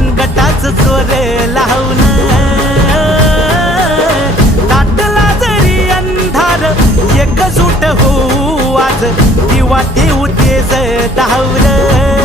मनगटाच चोर लावून दाटला जरी अंधार एकजूट होऊ आज दिवा देऊ तेज धावलं